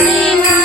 You.